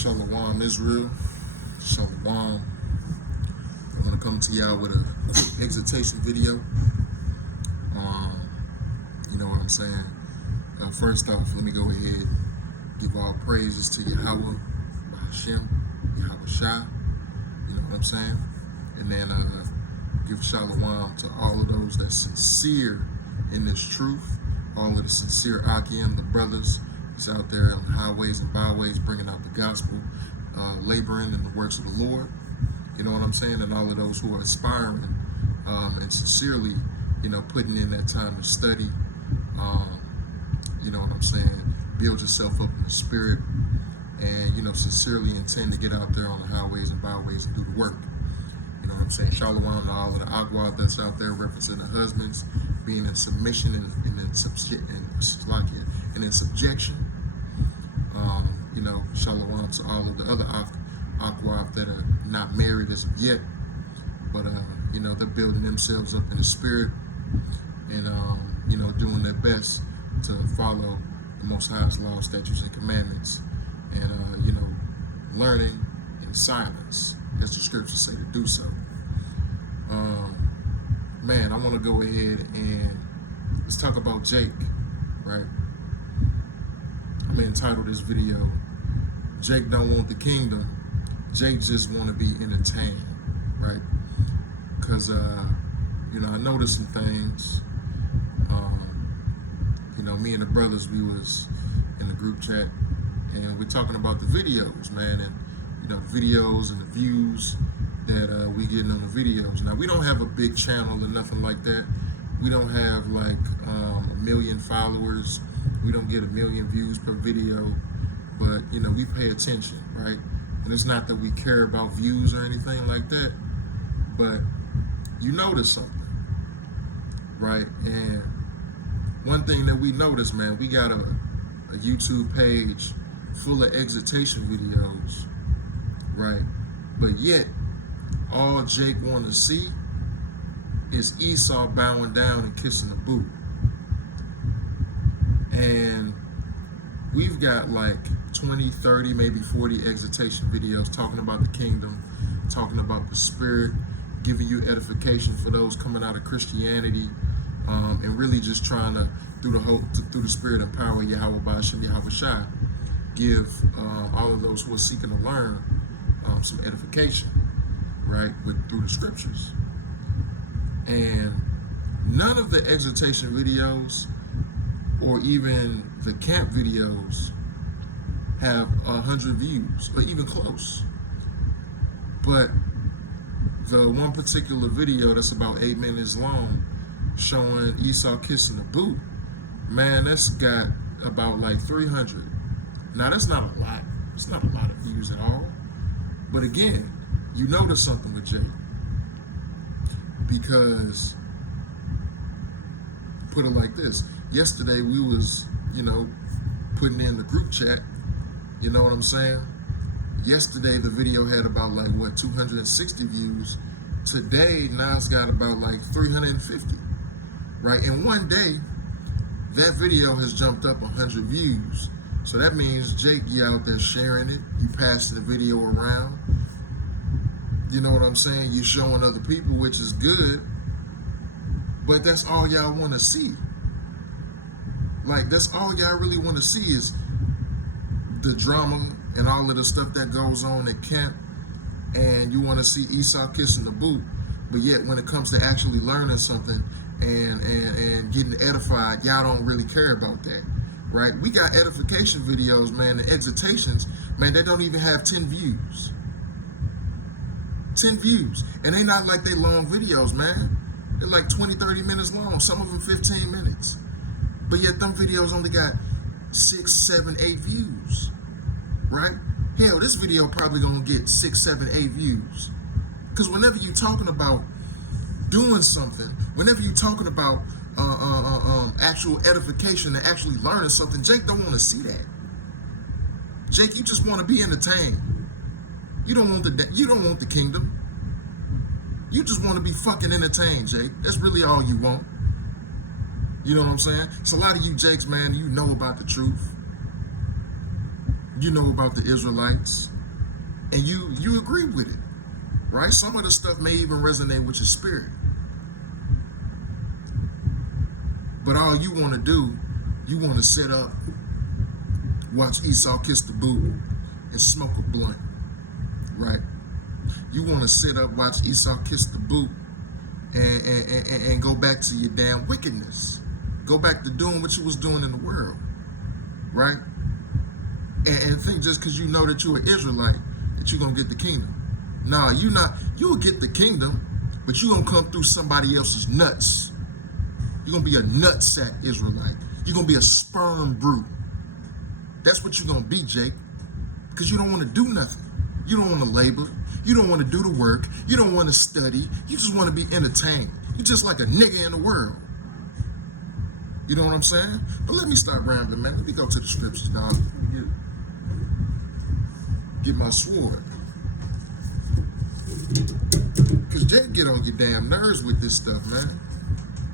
Shalom Israel, Shalom. I want to come to y'all with a quick exhortation video. You know what I'm saying? First off, let me go ahead give all praises to Yahweh, Bahashem, Yahweh Shah. You know what I'm saying? And then give shalom to all of those that's sincere in this truth, all of the sincere Akim, the brothers that's out there on the highways and byways bringing out the gospel, laboring in the works of the Lord. You know what I'm saying? And all of those who are aspiring and sincerely, putting in that time to study. You know what I'm saying? Build yourself up in the spirit and, sincerely intend to get out there on the highways and byways and do the work. You know what I'm saying? Shalom to all of the Agwa that's out there referencing the husbands, being in submission and in subjection. Shalom to all of the other Agwa that are not married as of yet, but they're building themselves up in the spirit and doing their best to follow the Most High's laws, statutes, and commandments, and learning in silence, as the scriptures say to do so. I want to go ahead and let's talk about Jake, right? I'm gonna entitle this video, Jake Don't Want the Kingdom, Jake Just Want to Be Entertained, right? Because, I noticed some things. Me and the brothers, we was in the group chat, and we're talking about the videos, man, and, the videos and the views that we getting on the videos. Now, we don't have a big channel or nothing like that. We don't have, like, 1 million followers. We don't get 1 million views per video, but, we pay attention, right? And it's not that we care about views or anything like that, but you notice something, right? And one thing that we noticed, man, we got a YouTube page full of exhortation videos, right? But yet, all Jake want to see is Esau bowing down and kissing the boot. And we've got like 20, 30, maybe 40 exhortation videos talking about the kingdom, talking about the spirit, giving you edification for those coming out of Christianity, and really just trying to, through the spirit and power of Yahweh Bahashem, Yahweh Shah, give all of those who are seeking to learn some edification, right, through the scriptures. And none of the exhortation videos or even the camp videos have 100 views or even close. But the one particular video that's about 8 minutes long showing Esau kissing the boot, man, that's got about like 300. Now, that's not a lot. It's not a lot of views at all. But again, you notice something with Jake, because put it like this. Yesterday we was, putting in the group chat, you know what I'm saying? Yesterday the video had about 260 views. Today now it's got about 350, right? In one day, that video has jumped up 100 views. So that means Jake, you out there sharing it, you passing the video around. You know what I'm saying? You're showing other people, which is good, but that's all y'all want to see. That's all y'all really want to see is the drama and all of the stuff that goes on at camp, and you want to see Esau kissing the boot, but yet when it comes to actually learning something and getting edified, y'all don't really care about that, right? We got edification videos, man, the exhortations, man, they don't even have 10 views. 10 views. And they not like they long videos, man. They're like 20, 30 minutes long, some of them 15 minutes. But yet them videos only got 6, 7, 8 views, right? Hell, this video probably gonna get 6, 7, 8 views. Because whenever you're talking about doing something, whenever you're talking about actual edification and actually learning something, Jake don't want to see that. Jake, you just want to be entertained. You don't want the kingdom. You just want to be fucking entertained, Jake. That's really all you want. You know what I'm saying? It's a lot of you Jakes, man, you know about the truth. you know about the Israelites, and you agree with it, right? Some of the stuff may even resonate with your spirit. But all you want to do, you want to sit up, watch Esau kiss the boot, and smoke a blunt, right? You want to sit up, watch Esau kiss the boot, and go back to your damn wickedness. Go back to doing what you was doing in the world, right? And think just because you know that you're an Israelite, that you're going to get the kingdom. Nah, you'll get the kingdom, but you're going to come through somebody else's nuts. You're going to be a nutsack Israelite. You're going to be a sperm brute. That's what you're going to be, Jake, because you don't want to do nothing. You don't want to labor. You don't want to do the work. You don't want to study. You just want to be entertained. You're just like a nigga in the world. You know what I'm saying? But let me stop rambling, man. Let me go to the scriptures, dog. Get my sword. Because Jake get on your damn nerves with this stuff, man.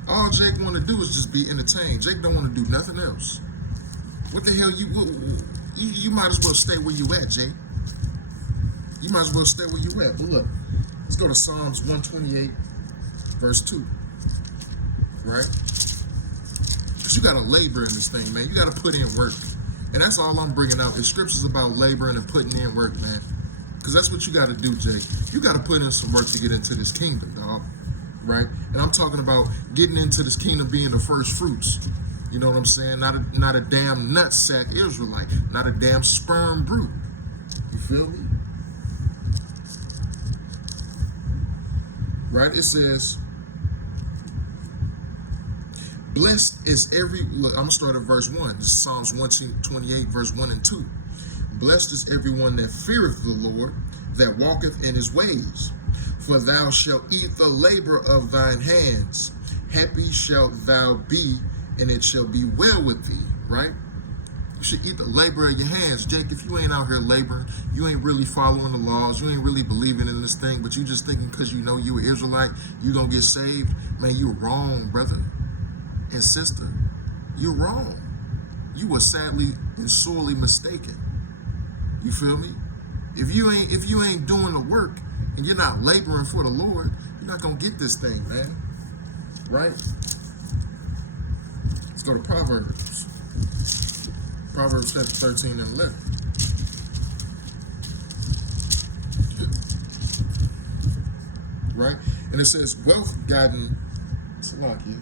All Jake want to do is just be entertained. Jake don't want to do nothing else. What the hell you might as well stay where you at, Jake. You might as well stay where you at. But look, let's go to Psalms 128, verse 2. Right? Because you got to labor in this thing, man. You got to put in work. And that's all I'm bringing out is scriptures about laboring and putting in work, man. Because that's what you got to do, Jake. You got to put in some work to get into this kingdom, dog. Right? And I'm talking about getting into this kingdom being the first fruits. You know what I'm saying? Not a damn nutsack Israelite. Not a damn sperm brute. You feel me? Right? It says, blessed is every, look, I'm going to start at verse 1. This is Psalms 128, verse 1 and 2. Blessed is everyone that feareth the Lord, that walketh in his ways. For thou shalt eat the labor of thine hands. Happy shalt thou be, and it shall be well with thee, right? You should eat the labor of your hands. Jake, if you ain't out here laboring, you ain't really following the laws, you ain't really believing in this thing, but you just thinking because you know you an Israelite, you gonna get saved, man, you're wrong, brother and sister. You're wrong. You were sadly and sorely mistaken. You feel me? If you ain't doing the work and you're not laboring for the Lord, you're not gonna get this thing, man. Right? Let's go to Proverbs. Proverbs chapter 13 and 11. Right? And it says, wealth gotten, Salakia.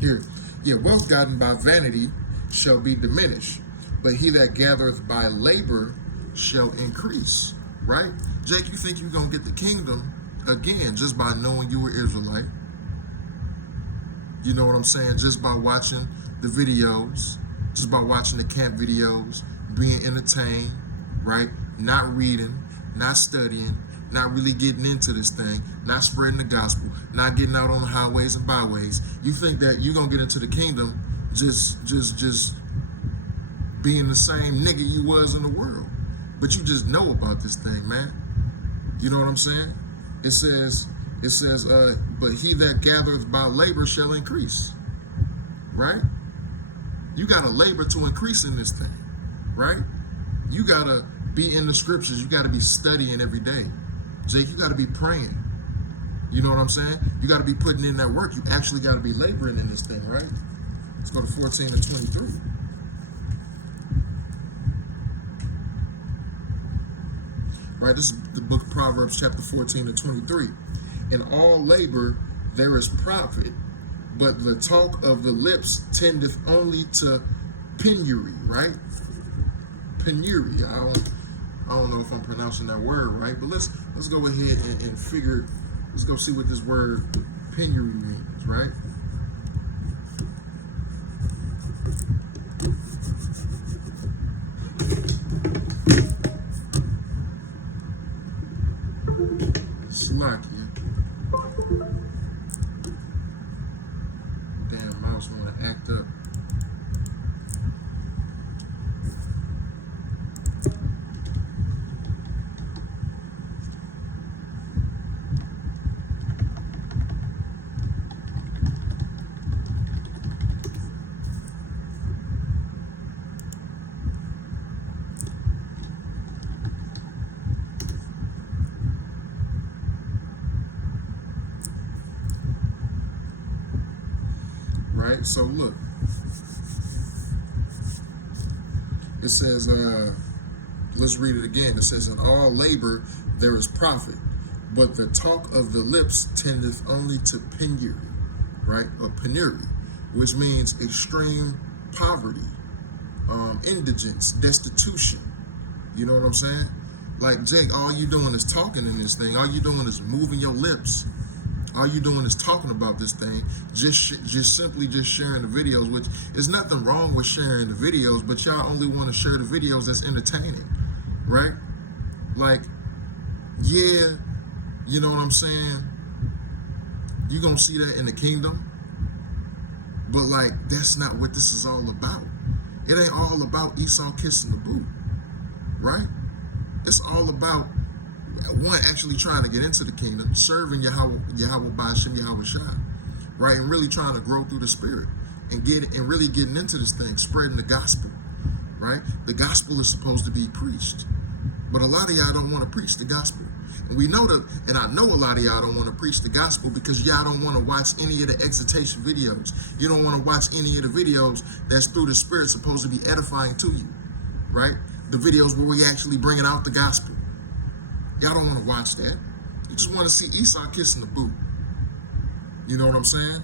Here, yeah, wealth gotten by vanity shall be diminished, but he that gathereth by labor shall increase. Right? Jake, you think you're going to get the kingdom again just by knowing you were Israelite? You know what I'm saying? Just by watching the videos, just by watching the camp videos, being entertained, right? Not reading, not studying, not really getting into this thing, not spreading the gospel, not getting out on the highways and byways. You think that you're going to get into the kingdom just being the same nigga you was in the world. But you just know about this thing, man. You know what I'm saying? It says, but he that gathereth by labor shall increase. Right? You got to labor to increase in this thing. Right? You got to be in the scriptures. You got to be studying every day. Jake, you got to be praying. You know what I'm saying? You got to be putting in that work. You actually got to be laboring in this thing, right? Let's go to 14 and 23. Right, this is the book of Proverbs, chapter 14 and 23. In all labor there is profit, but the talk of the lips tendeth only to penury, right? Penury. I don't know if I'm pronouncing that word right, but let's go ahead and figure. Let's go see what this word penury means, right? Salakia. Damn mouse want to act up. right? So look, it says, let's read it again. It says, in all labor there is profit, but the talk of the lips tendeth only to penury, right? Or penury, which means extreme poverty, indigence, destitution. You know what I'm saying? Like, Jake, all you doing is talking in this thing. All you doing is moving your lips. All you doing is talking about this thing, just simply sharing the videos, which is nothing wrong with sharing the videos, but y'all only want to share the videos that's entertaining, right? Like, yeah, you know what I'm saying? You're going to see that in the kingdom, but like, that's not what this is all about. It ain't all about Esau kissing the boot, right? It's all about one, actually trying to get into the kingdom, serving Yahweh Ba'ashem Yahweh Shai, right? And really trying to grow through the spirit and really getting into this thing, spreading the gospel, right? The gospel is supposed to be preached, but a lot of y'all don't want to preach the gospel. And we know that, and I know a lot of y'all don't want to preach the gospel because y'all don't want to watch any of the exhortation videos. You don't want to watch any of the videos that's through the spirit supposed to be edifying to you, right? The videos where we actually bringing out the gospel. Y'all don't want to watch that. You just want to see Esau kissing the boot. You know what I'm saying?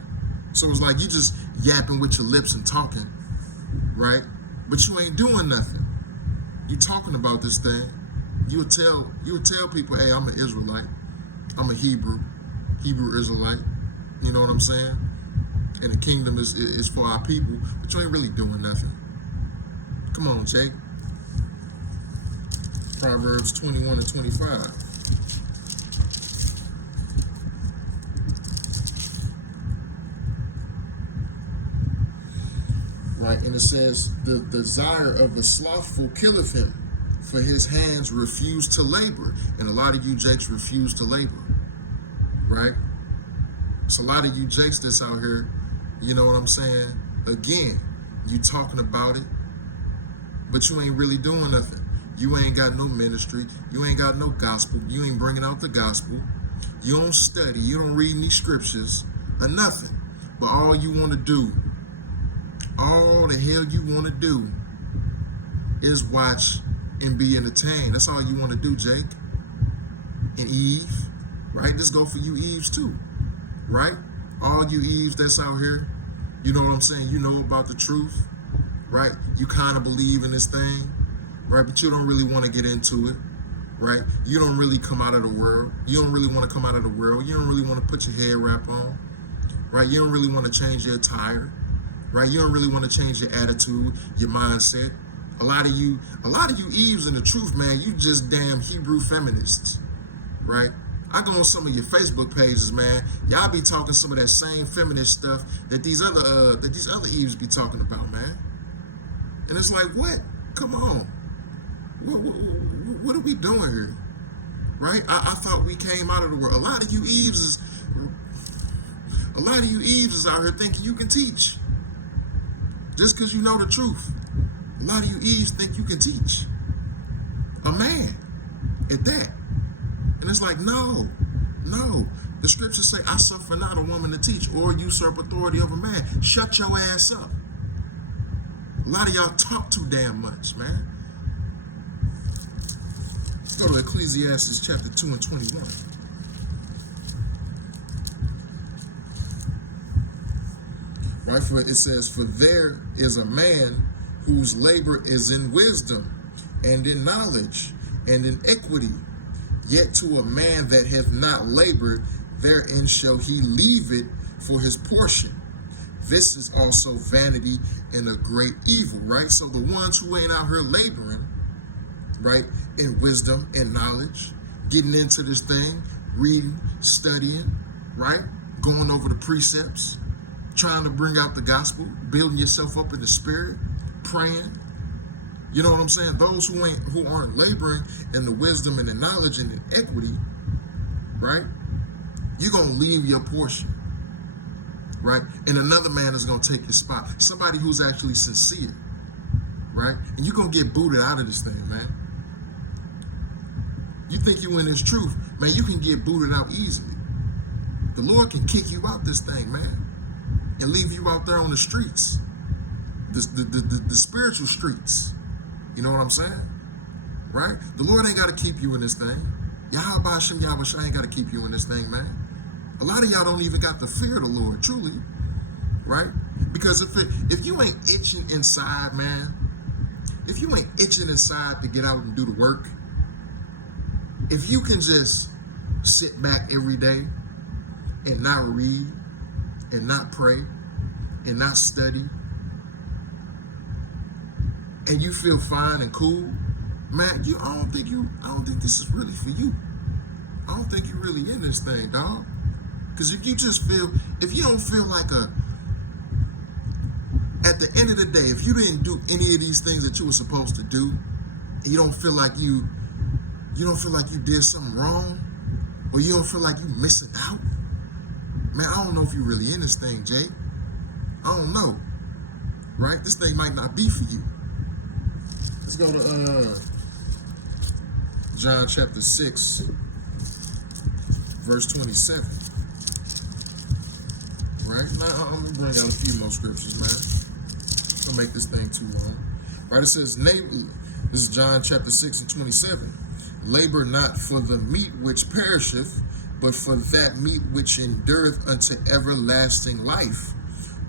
So it's like you just yapping with your lips and talking, right? But you ain't doing nothing. You talking about this thing. You would tell people, hey, I'm an Israelite. I'm a Hebrew Israelite. You know what I'm saying? And the kingdom is for our people, but you ain't really doing nothing. Come on, Jake. Proverbs 21 and 25. Right, and it says, the desire of the slothful killeth him, for his hands refuse to labor. And a lot of you Jakes refuse to labor, right? It's a lot of you Jakes that's out here, you know what I'm saying? Again, you talking about it, but you ain't really doing nothing. You ain't got no ministry. You ain't got no gospel. You ain't bringing out the gospel. You don't study. You don't read any scriptures or nothing. But all you want to do, all the hell you want to do is watch and be entertained. That's all you want to do, Jake. And Eve, right? This go for you Eves too, right? All you Eves that's out here, you know what I'm saying? You know about the truth, right? You kind of believe in this thing, right? But you don't really want to get into it, right? You don't really come out of the world. You don't really want to come out of the world. You don't really want to put your head wrap on, right? You don't really want to change your attire, right? You don't really want to change your attitude, your mindset. A lot of you Eves in the truth, man, you just damn Hebrew feminists, right? I go on some of your Facebook pages, man. Y'all be talking some of that same feminist stuff that these other Eves be talking about, man. And it's like, what? Come on. What are we doing here? Right? I thought we came out of the world. A lot of you Eves is out here thinking you can teach. Just because you know the truth. A lot of you Eves think you can teach. A man at that. And it's like, no. The scriptures say, I suffer not a woman to teach or usurp authority over man. Shut your ass up. A lot of y'all talk too damn much, man. Let's go to Ecclesiastes chapter 2 and 21. Right, for it says, for there is a man whose labor is in wisdom and in knowledge and in equity. Yet to a man that hath not labored, therein shall he leave it for his portion. This is also vanity and a great evil, right? So the ones who ain't out here laboring, right, in wisdom and knowledge, getting into this thing, reading, studying, right, going over the precepts, trying to bring out the gospel, building yourself up in the spirit, praying. You know what I'm saying? Those who aren't laboring in the wisdom and the knowledge and the equity, right? You're gonna leave your portion, right? And another man is gonna take your spot. Somebody who's actually sincere, right? And you're gonna get booted out of this thing, man. You think you in this truth, man, you can get booted out easily. The Lord can kick you out this thing, man. and leave you out there on the streets, the spiritual streets. You know what I'm saying? Right? The Lord ain't got to keep you in this thing. Yahweh Hashem Yahweh Shai ain't got to keep you in this thing, man. A lot of y'all don't even got the fear of the Lord, truly. Right? Because if you ain't itching inside, man, if you ain't itching inside to get out and do the work, if you can just sit back every day and not read and not pray and not study, and you feel fine and cool, man, I don't think this is really for you. I don't think you're really in this thing, dog. Because if you don't feel like at the end of the day, if you didn't do any of these things that you were supposed to do, you don't feel like you did something wrong, or you don't feel like you missing out, man, I don't know if you're really in this thing, Jake. I don't know, right? This thing might not be for you. Let's go to John chapter 6, verse 27. Right? Now, I'm going to bring out a few more scriptures, man. Don't make this thing too long. Right? It says, this is John chapter 6 and 27. Labor not for the meat which perisheth, but for that meat which endureth unto everlasting life,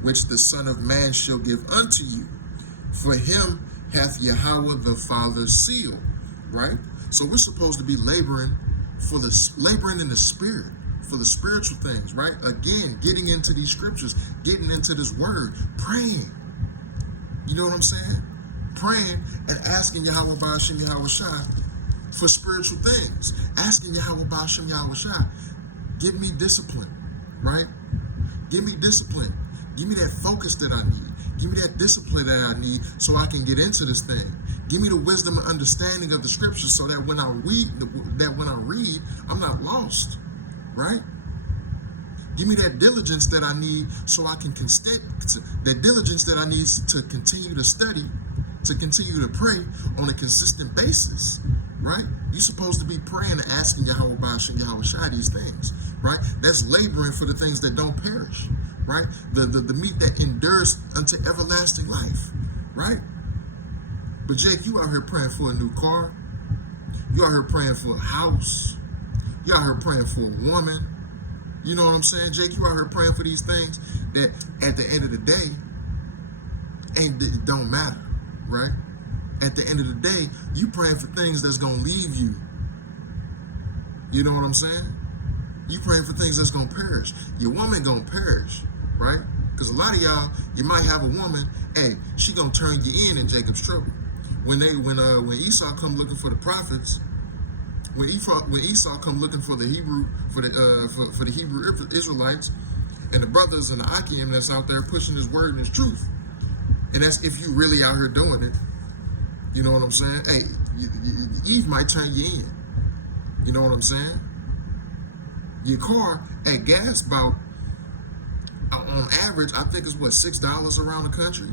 which the Son of Man shall give unto you. For him hath Yahweh the Father sealed. Right? So we're supposed to be laboring in the spirit, for the spiritual things, right? Again, getting into these scriptures, getting into this word, praying. You know what I'm saying? Praying and asking Yahweh Ba'ashem Yahweh Shai for spiritual things. Asking Yahweh Ba'ashem Yahweh Shai, give me discipline, right? Give me discipline. Give me that focus that I need. Give me that discipline that I need so I can get into this thing. Give me the wisdom and understanding of the scriptures so that when I read, I'm not lost, right? Give me that diligence that I need so I can that diligence that I need to continue to study, to continue to pray on a consistent basis, right? You're supposed to be praying and asking Yahweh Ba'ashem Yahweh Shai these things, right? That's laboring for the things that don't perish, right? The meat that endures unto everlasting life, right? But Jake, you out here praying for a new car. You out here praying for a house. You out here praying for a woman. You know what I'm saying, Jake? You out here praying for these things that at the end of the day it don't matter, right? At the end of the day, you praying for things that's gonna leave you. You know what I'm saying? You praying for things that's gonna perish. Your woman gonna perish, right? Because a lot of y'all, you might have a woman, hey, she gonna turn you in Jacob's trouble. When Esau come looking for the prophets, when Esau come looking for the Hebrew Israelites, and the brothers and the Akim that's out there pushing his word and his truth, and that's if you really out here doing it. You know what I'm saying? Hey, Eve might turn you in. You know what I'm saying? Your car at gas about on average, I think it's what, $6 around the country.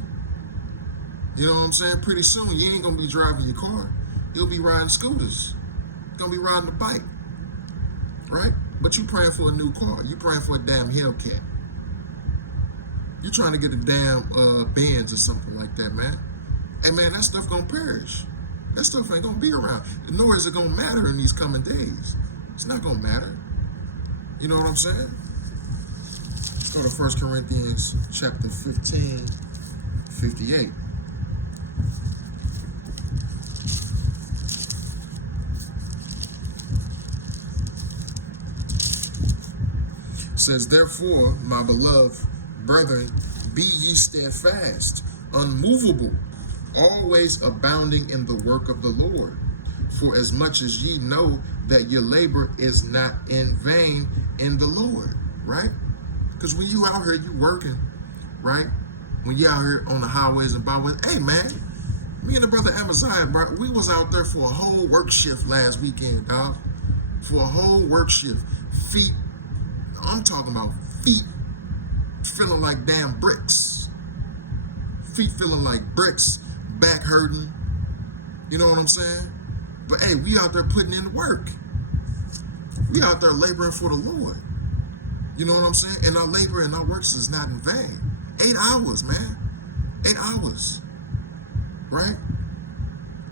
You know what I'm saying? Pretty soon, you ain't gonna be driving your car. You'll be riding scooters. You're gonna be riding a bike, right? But you praying for a new car. You praying for a damn Hellcat. You trying to get a damn Benz or something like that, man. Hey, man, that stuff gonna perish. That stuff ain't gonna be around. Nor is it gonna matter in these coming days. It's not gonna matter. You know what I'm saying? Let's go to 1 Corinthians chapter 15, 58. Says, therefore, my beloved brethren, be ye steadfast, unmovable, always abounding in the work of the Lord. For as much as ye know that your labor is not in vain in the Lord, right? Because when you out here, you working, right? When you out here on the highways and byways, hey man, me and the brother Amaziah, bro, we was out there for a whole work shift last weekend, dog. For a whole work shift. Feet, I'm talking about feet feeling like damn bricks. Feet feeling like bricks, back hurting. You know what I'm saying? But hey, we out there putting in the work. We out there laboring for the Lord. You know what I'm saying? And our labor and our works is not in vain. 8 hours, man. 8 hours. Right?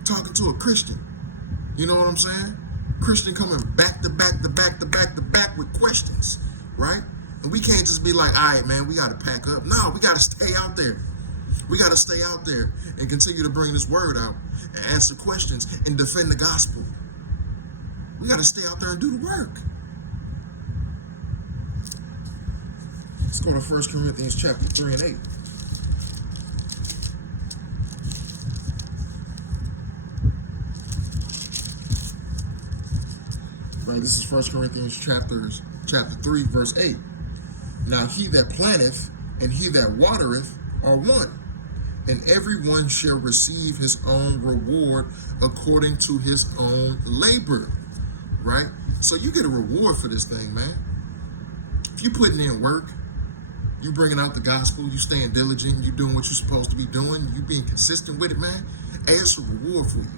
Talking to a Christian. You know what I'm saying? Christian coming back to back to back to back to back with questions. Right? And we can't just be like, all right, man, we got to pack up. No, we got to stay out there. We got to stay out there and continue to bring this word out and answer questions and defend the gospel. We got to stay out there and do the work. Let's go to 1 Corinthians chapter 3 and 8. Right, this is 1 Corinthians chapter 3, verse 8. Now he that planteth and he that watereth are one, and everyone shall receive his own reward according to his own labor. Right? So you get a reward for this thing, man. If you putting in work, you bringing out the gospel, you staying diligent, you doing what you're supposed to be doing, you being consistent with it, man, hey, it's a reward for you.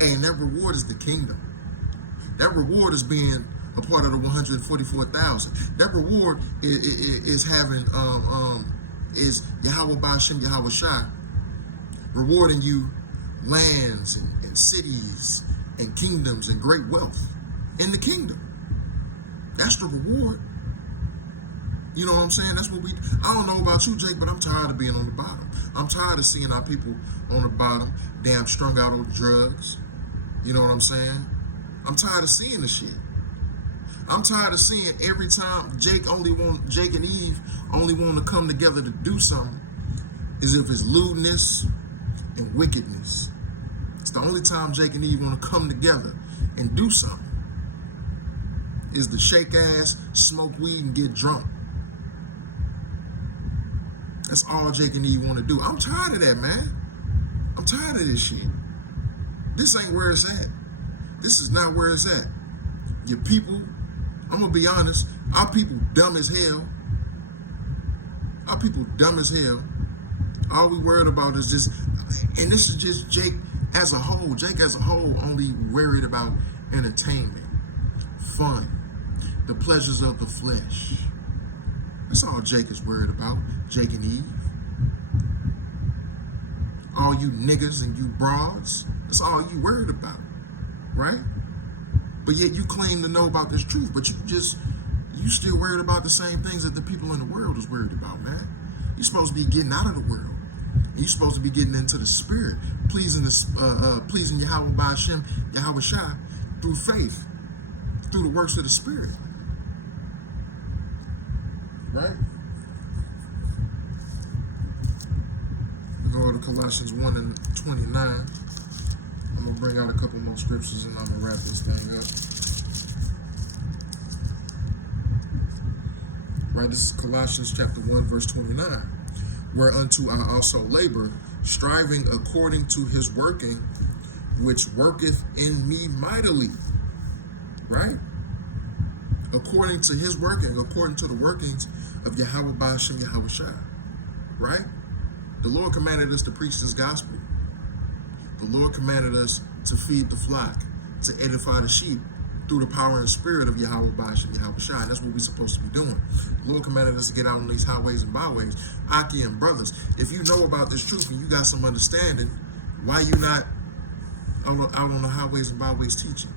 And that reward is the kingdom. That reward is being a part of the 144,000. That reward is having is Yahweh Ba'ashem Yahweh Shai rewarding you lands and cities and kingdoms and great wealth in the kingdom. That's the reward. You know what I'm saying? That's what I don't know about you, Jake, but I'm tired of being on the bottom. I'm tired of seeing our people on the bottom, damn strung out on drugs. You know what I'm saying? I'm tired of seeing the shit. I'm tired of seeing every time Jake and Eve only want to come together to do something is if it's lewdness and wickedness. It's the only time Jake and Eve want to come together and do something is to shake ass, smoke weed, and get drunk. That's all Jake and Eve want to do. I'm tired of that, man. I'm tired of this shit. This ain't where it's at. This is not where it's at. Your people, I'm going to be honest, our people dumb as hell. Our people dumb as hell. All we worried about is just, and this is just Jake as a whole. Jake as a whole only worried about entertainment, fun, the pleasures of the flesh. That's all Jake is worried about, Jake and Eve. All you niggas and you broads, that's all you worried about, right? But yet you claim to know about this truth, but you still worried about the same things that the people in the world is worried about, man. You're supposed to be getting out of the world. You're supposed to be getting into the spirit, pleasing Yahweh Ba'ashem, Yahweh Shai, through faith, through the works of the spirit. Right? We go to Colossians 1 and 29. I'm going to bring out a couple more scriptures and I'm going to wrap this thing up. Right, this is Colossians chapter 1, verse 29. Whereunto I also labor, striving according to his working, which worketh in me mightily. Right? According to his working, according to the workings of Yahweh Ba'ashem Yahweh Shai. Right? The Lord commanded us to preach this gospel. The Lord commanded us to feed the flock, to edify the sheep through the power and spirit of Yahweh Ba'ashem Yahweh Shai. And that's what we're supposed to be doing. The Lord commanded us to get out on these highways and byways. Aki and brothers, if you know about this truth and you got some understanding, why you not out on the highways and byways teaching?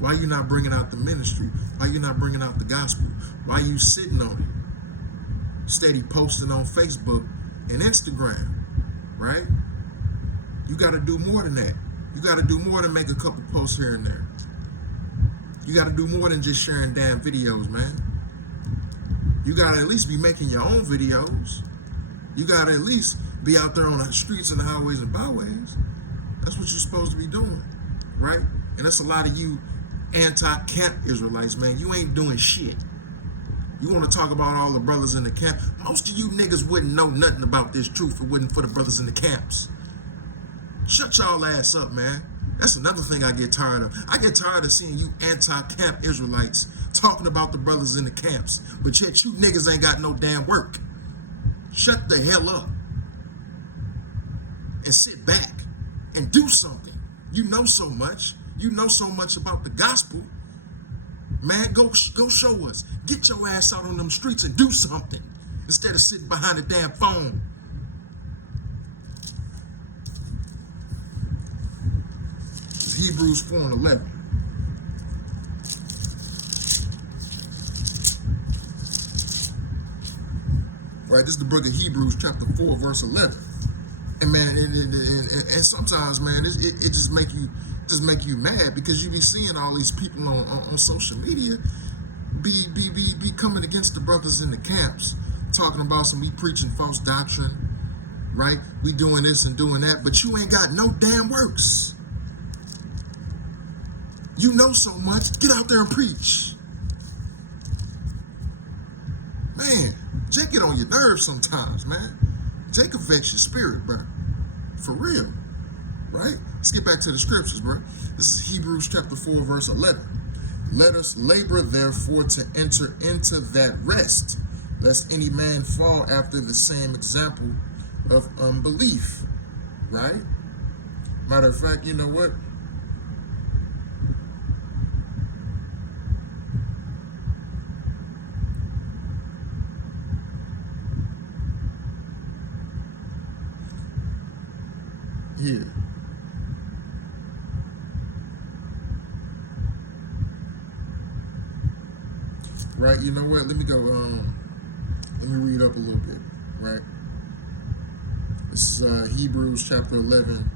Why you not bringing out the ministry? Why you not bringing out the gospel? Why you sitting on it? Steady posting on Facebook and Instagram, right? You got to do more than that. You got to do more than make a couple posts here and there. You got to do more than just sharing damn videos, man. You got to at least be making your own videos. You got to at least be out there on the streets and the highways and byways. That's what you're supposed to be doing, right? And that's a lot of you anti-camp Israelites, man. You ain't doing shit. You want to talk about all the brothers in the camp. Most of you niggas wouldn't know nothing about this truth if it wasn't for the brothers in the camps. Shut y'all ass up, man. That's another thing I get tired of. I get tired of seeing you anti-camp Israelites talking about the brothers in the camps, but yet you niggas ain't got no damn work. Shut the hell up and sit back and do something. You know so much. You know so much about the gospel. Man, go show us. Get your ass out on them streets and do something instead of sitting behind a damn phone. It's Hebrews 4:11. Right, this is the book of Hebrews chapter 4 verse 11. And man, and sometimes, man, it just make you mad because you be seeing all these people on social media be coming against the brothers in the camps, talking about we preaching false doctrine, right? We doing this and doing that, but you ain't got no damn works. You know so much, get out there and preach. Man, Jake get on your nerves sometimes, man. Jake affects your spirit, bro. For real, right? Let's get back to the scriptures, bro. This is Hebrews chapter 4, verse 11. Let us labor, therefore, to enter into that rest, lest any man fall after the same example of unbelief, right? Matter of fact, you know what? Here. Right, you know what? Let me go, let me read up a little bit, right? This is Hebrews chapter 11,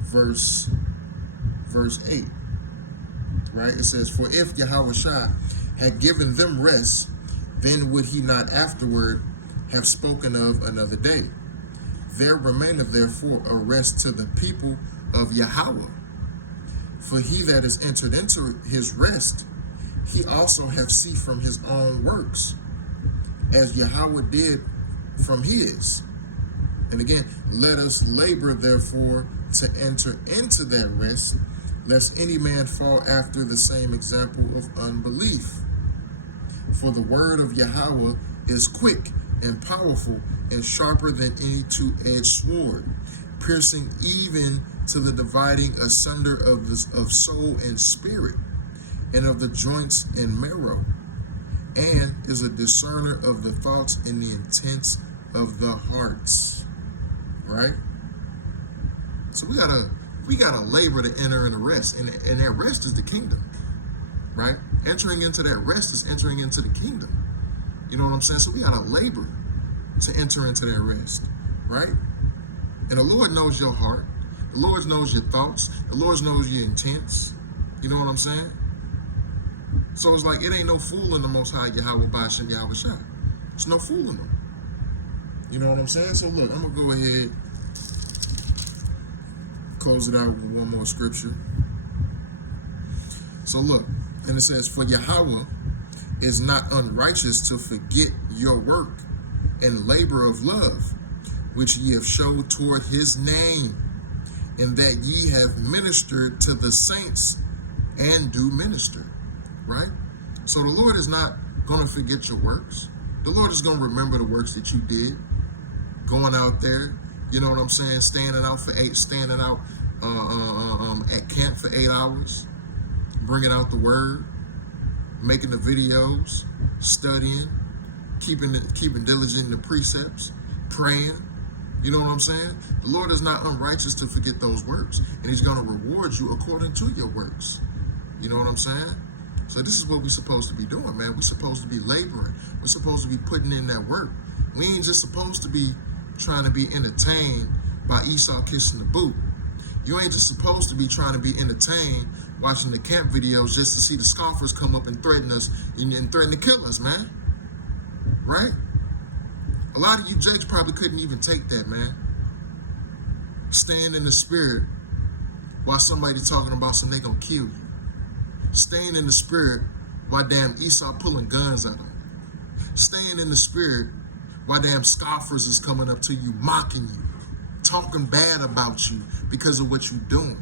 verse 8, right? It says, for if Yahushua had given them rest, then would he not afterward have spoken of another day? There remaineth therefore a rest to the people of Yahweh. For he that is entered into his rest, he also have ceased from his own works, as Yahweh did from his. And again, let us labor therefore to enter into that rest, lest any man fall after the same example of unbelief. For the word of Yahweh is quick and powerful and sharper than any two-edged sword, piercing even to the dividing asunder of soul and spirit, and of the joints and marrow, and is a discerner of the thoughts and the intents of the hearts. Right? So we gotta labor to enter in the rest, and that rest is the kingdom. Right? Entering into that rest is entering into the kingdom. You know what I'm saying? So we gotta labor to enter into that rest, right? And the Lord knows your heart. The Lord knows your thoughts. The Lord knows your intents. You know what I'm saying? So it's like, it ain't no fooling the Most High Yahweh Ba'ashem Yahweh Shai. It's no fooling them. You know what I'm saying? So look, I'm going to go ahead, close it out with one more scripture. So look, and it says, for Yahweh is not unrighteous to forget your work and labor of love, which ye have showed toward his name, and that ye have ministered to the saints and do minister. Right? So the Lord is not going to forget your works. The Lord is going to remember the works that you did, going out there, you know what I'm saying, standing out at camp for 8 hours, bringing out the word, making the videos, studying, keeping diligent in the precepts, praying. You know what I'm saying? The Lord is not unrighteous to forget those works, and he's going to reward you according to your works. You know what I'm saying? So this is what we're supposed to be doing, man. We're supposed to be laboring. We're supposed to be putting in that work. We ain't just supposed to be trying to be entertained by Esau kissing the boot. You ain't just supposed to be trying to be entertained watching the camp videos just to see the scoffers come up and threaten us and threaten to kill us, man. Right? A lot of you jakes probably couldn't even take that, man. Staying in the spirit while somebody talking about they gonna kill you. Staying in the spirit while damn Esau pulling guns at them. Staying in the spirit while damn scoffers is coming up to you, mocking you, talking bad about you because of what you're doing.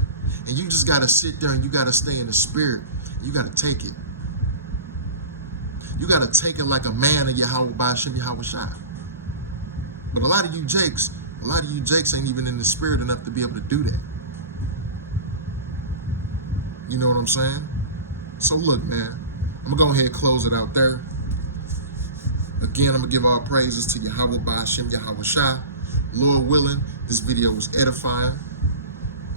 And you just gotta sit there and you gotta stay in the spirit. You gotta take it. You gotta take it like a man of Yahweh Ba'ashem Yahweh Shai. But a lot of you jakes ain't even in the spirit enough to be able to do that. You know what I'm saying? So look, man, I'm gonna go ahead and close it out there. Again, I'm gonna give all praises to Yahweh Ba'ashem Yahweh Shah. Lord willing, this video was edifying.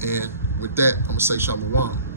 And with that, I'm gonna say shalom.